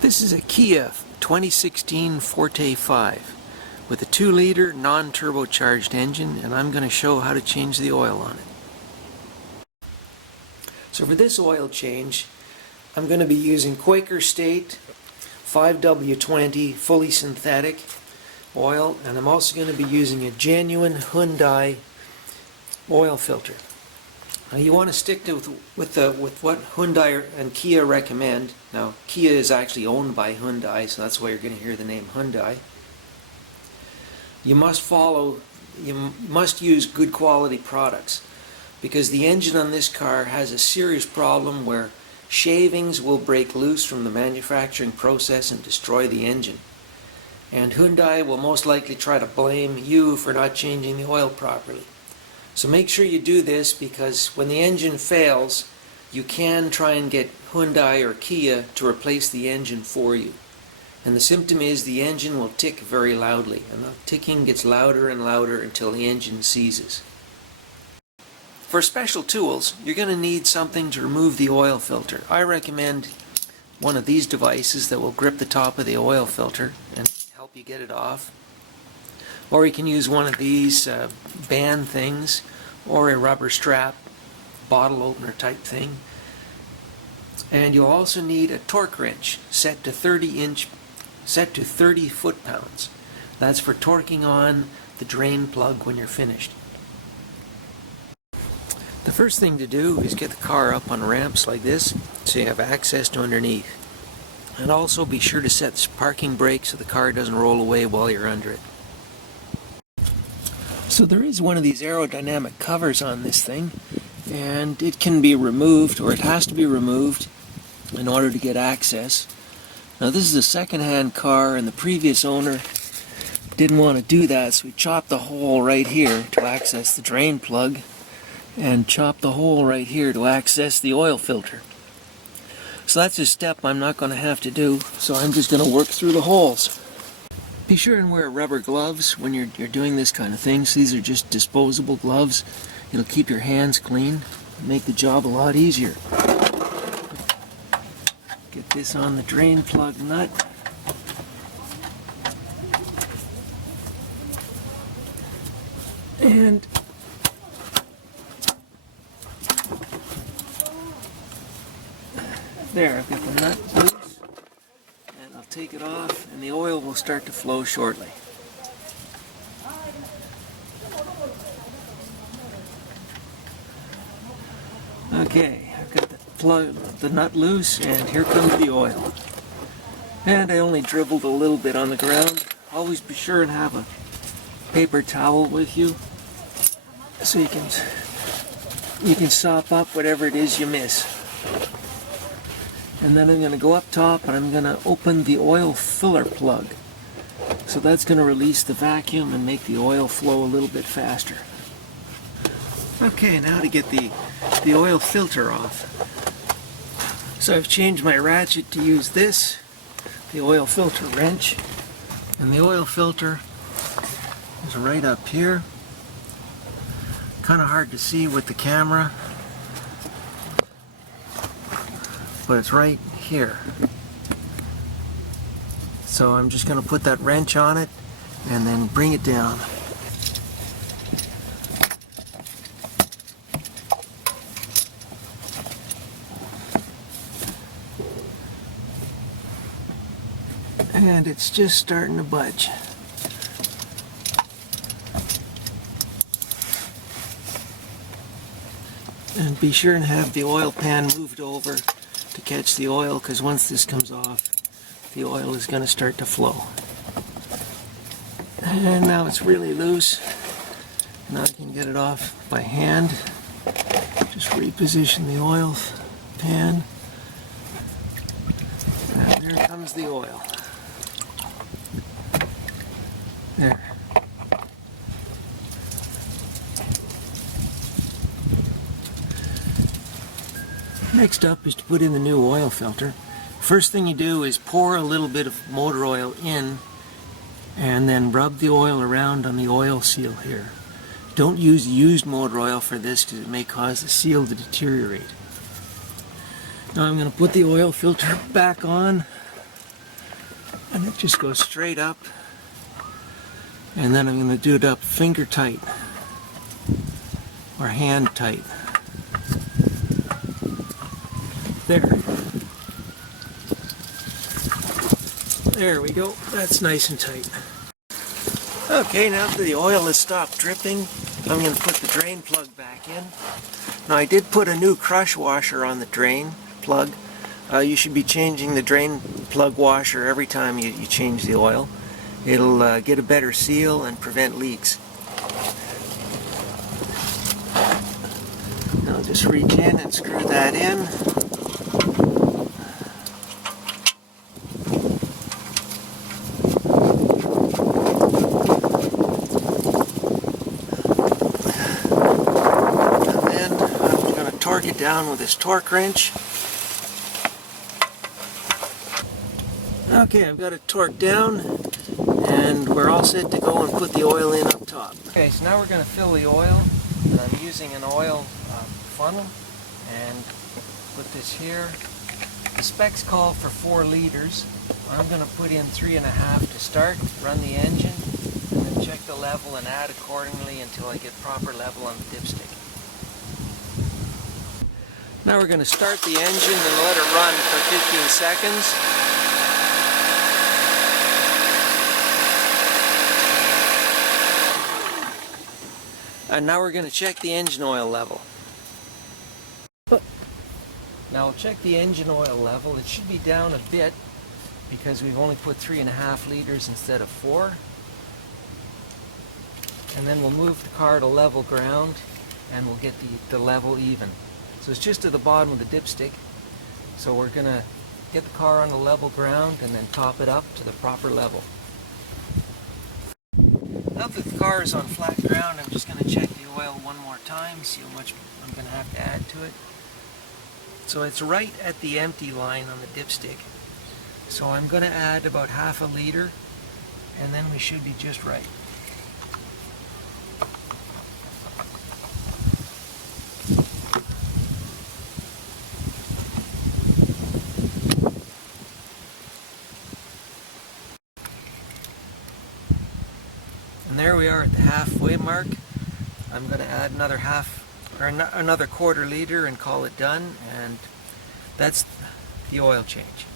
This is a Kia 2016 Forte 5 with a 2-liter non-turbocharged engine, and I'm going to show how to change the oil on it. So for this oil change, I'm going to be using Quaker State 5W20 fully synthetic oil, and I'm also going to be using a genuine Hyundai oil filter. Now you want to stick to with what Hyundai and Kia recommend. Now Kia is actually owned by Hyundai, so that's why you're going to hear the name Hyundai. You must use good quality products, because the engine on this car has a serious problem where shavings will break loose from the manufacturing process and destroy the engine. And Hyundai will most likely try to blame you for not changing the oil properly. So make sure you do this, because when the engine fails, you can try and get Hyundai or Kia to replace the engine for you. And the symptom is the engine will tick very loudly, and the ticking gets louder and louder until the engine seizes. For special tools, you're going to need something to remove the oil filter. I recommend one of these devices that will grip the top of the oil filter and help you get it off. Or you can use one of these band things, or a rubber strap, bottle opener type thing. And you'll also need a torque wrench set to 30 foot-pounds. That's for torquing on the drain plug when you're finished. The first thing to do is get the car up on ramps like this, so you have access to underneath. And also be sure to set the parking brake so the car doesn't roll away while you're under it. So there is one of these aerodynamic covers on this thing, and it can be removed, or it has to be removed, in order to get access. Now this is a second-hand car, and the previous owner didn't want to do that, so we chopped the hole right here to access the drain plug, and chopped the hole right here to access the oil filter. So that's a step I'm not going to have to do, so I'm just going to work through the holes. Be sure and wear rubber gloves when you're doing this kind of thing. So these are just disposable gloves. It'll keep your hands clean, make the job a lot easier. Get this on the drain plug nut. And there, I've got the nut loose. And I'll take it off, and the oil will start to flow shortly. Okay, I've got the nut loose, and here comes the oil. And I only dribbled a little bit on the ground. Always be sure and have a paper towel with you, so you can sop up whatever it is you miss. And then I'm going to go up top, and I'm going to open the oil filler plug. So that's going to release the vacuum and make the oil flow a little bit faster. Okay, now to get the oil filter off. So I've changed my ratchet to use this, the oil filter wrench. And the oil filter is right up here. Kind of hard to see with the camera, but it's right here. So I'm just going to put that wrench on it and then bring it down. And it's just starting to budge. And be sure and have the oil pan moved over to catch the oil, because once this comes off, the oil is going to start to flow. And now it's really loose. Now I can get it off by hand. Just reposition the oil pan. And there comes the oil. There. Next up is to put in the new oil filter. First thing you do is pour a little bit of motor oil in, and then rub the oil around on the oil seal here. Don't use used motor oil for this, because it may cause the seal to deteriorate. Now I'm going to put the oil filter back on. And it just goes straight up, and then I'm going to do it up finger tight or hand tight. There. There we go. That's nice and tight. Okay, now that the oil has stopped dripping, I'm going to put the drain plug back in. Now I did put a new crush washer on the drain plug. You should be changing the drain plug washer every time you change the oil. It'll get a better seal and prevent leaks. Now just reach in and screw that in. Torque it down with this torque wrench. Okay, I've got it torqued down, and we're all set to go and put the oil in up top. Okay, so now we're going to fill the oil, and I'm using an oil funnel, and put this here. The specs call for 4 liters. I'm going to put in 3.5 to start, run the engine, and then check the level and add accordingly until I get proper level on the dipstick. Now we're going to start the engine and let it run for 15 seconds. And now we're going to check the engine oil level. Now we'll check the engine oil level. It should be down a bit because we've only put 3.5 liters instead of 4. And then we'll move the car to level ground and we'll get the level even. So it's just to the bottom of the dipstick. So we're going to get the car on the level ground and then top it up to the proper level. Now that the car is on flat ground, I'm just going to check the oil one more time, see how much I'm going to have to add to it. So it's right at the empty line on the dipstick. So I'm going to add about half a liter, and then we should be just right. And there we are at the halfway mark. I'm going to add another another quarter liter and call it done, and that's the oil change.